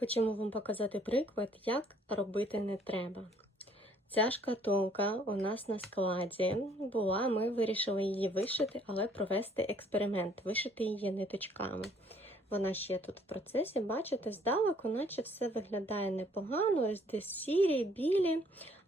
Хочемо вам показати приклад, як робити не треба. Ця шкатулка у нас на складі була, ми вирішили її вишити, але провести експеримент, вишити її ниточками. Вона ще тут в процесі, бачите, здалеку, наче все виглядає непогано, ось десь сірі, білі.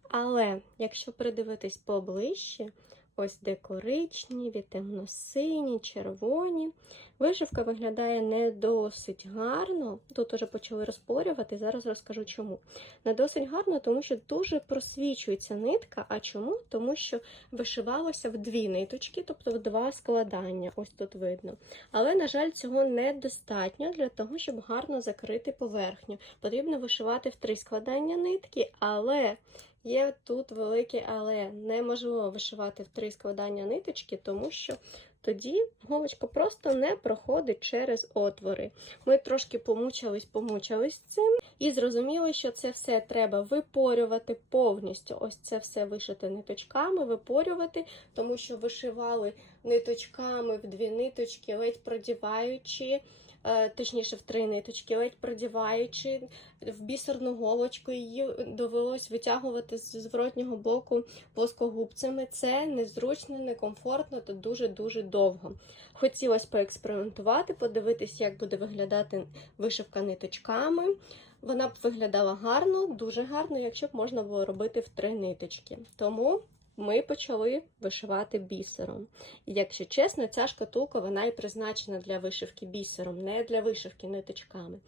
Але якщо придивитись поближче, ось де коричневі, темно-сині, червоні, вишивка виглядає не досить гарно. Тут уже почали розпорювати, зараз розкажу чому. Не досить гарно, тому що дуже просвічується нитка. А чому? Тому що вишивалося в дві ниточки, тобто в два складання, ось тут видно. Але, на жаль, цього недостатньо для того, щоб гарно закрити поверхню. Потрібно вишивати в три складання нитки, але є тут велике але неможливо вишивати в три складання ниточки, тому що тоді голочка просто не проходить через отвори. Ми трошки помучались з цим і зрозуміли, що це все треба випорювати повністю. Ось це все вишити ниточками, випорювати, тому що вишивали ниточками в дві ниточки, ледь продіваючи. Е, Точніше, в три ниточки, ледь продіваючи в бісерну голочку, її довелось витягувати з зворотнього боку плоскогубцями. Це незручно, некомфортно та дуже-дуже довго. Хотілося поекспериментувати, подивитися, як буде виглядати вишивка ниточками. Вона б виглядала гарно, дуже гарно, якщо б можна було робити в три ниточки. Тому ми почали вишивати бісером. І якщо чесно, ця шкатулка вона і призначена для вишивки бісером, не для вишивки ниточками.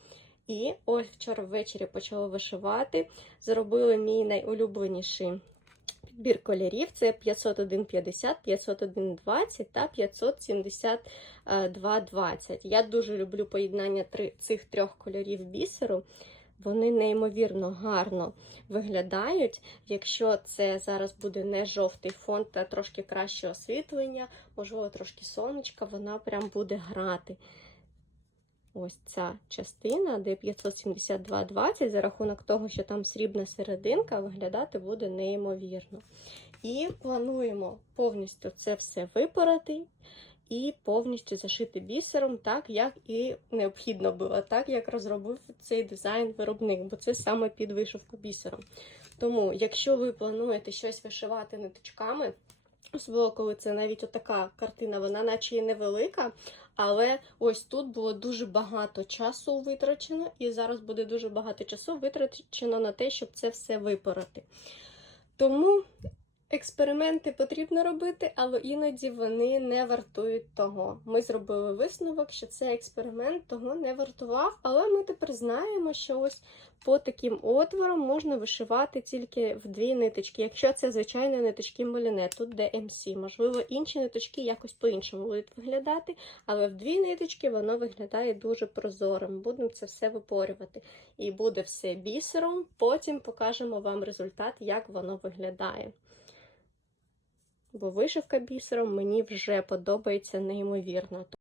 І ось вчора ввечері почали вишивати. Зробили мій найулюбленіший підбір кольорів: це 501,50, 501,20 та 572,20. Я дуже люблю поєднання цих трьох кольорів бісеру. Вони неймовірно гарно виглядають. Якщо це зараз буде не жовтий фон та трошки краще освітлення, можливо, трошки сонечка, вона прям буде грати. Ось ця частина, де 572,20, за рахунок того, що там срібна серединка, виглядати буде неймовірно. І плануємо повністю це все випорати і повністю зашити бісером, так як і необхідно було, так як розробив цей дизайн виробник, бо це саме під вишивку бісером. Тому, якщо ви плануєте щось вишивати ниточками, особливо коли це навіть отака картина, вона наче і невелика, але ось тут було дуже багато часу витрачено, і зараз буде дуже багато часу витрачено на те, щоб це все випорати. Тому експерименти потрібно робити, але іноді вони не вартують того. Ми зробили висновок, що цей експеримент того не вартував, але ми тепер знаємо, що ось по таким отворам можна вишивати тільки в дві ниточки. Якщо це звичайні ниточки Моліне, тут де МС. Можливо, інші ниточки якось по-іншому будуть виглядати, але в дві ниточки воно виглядає дуже прозорим. Будемо це все випорювати. І буде все бісером. Потім покажемо вам результат, як воно виглядає. Бо вишивка бісером мені вже подобається неймовірно.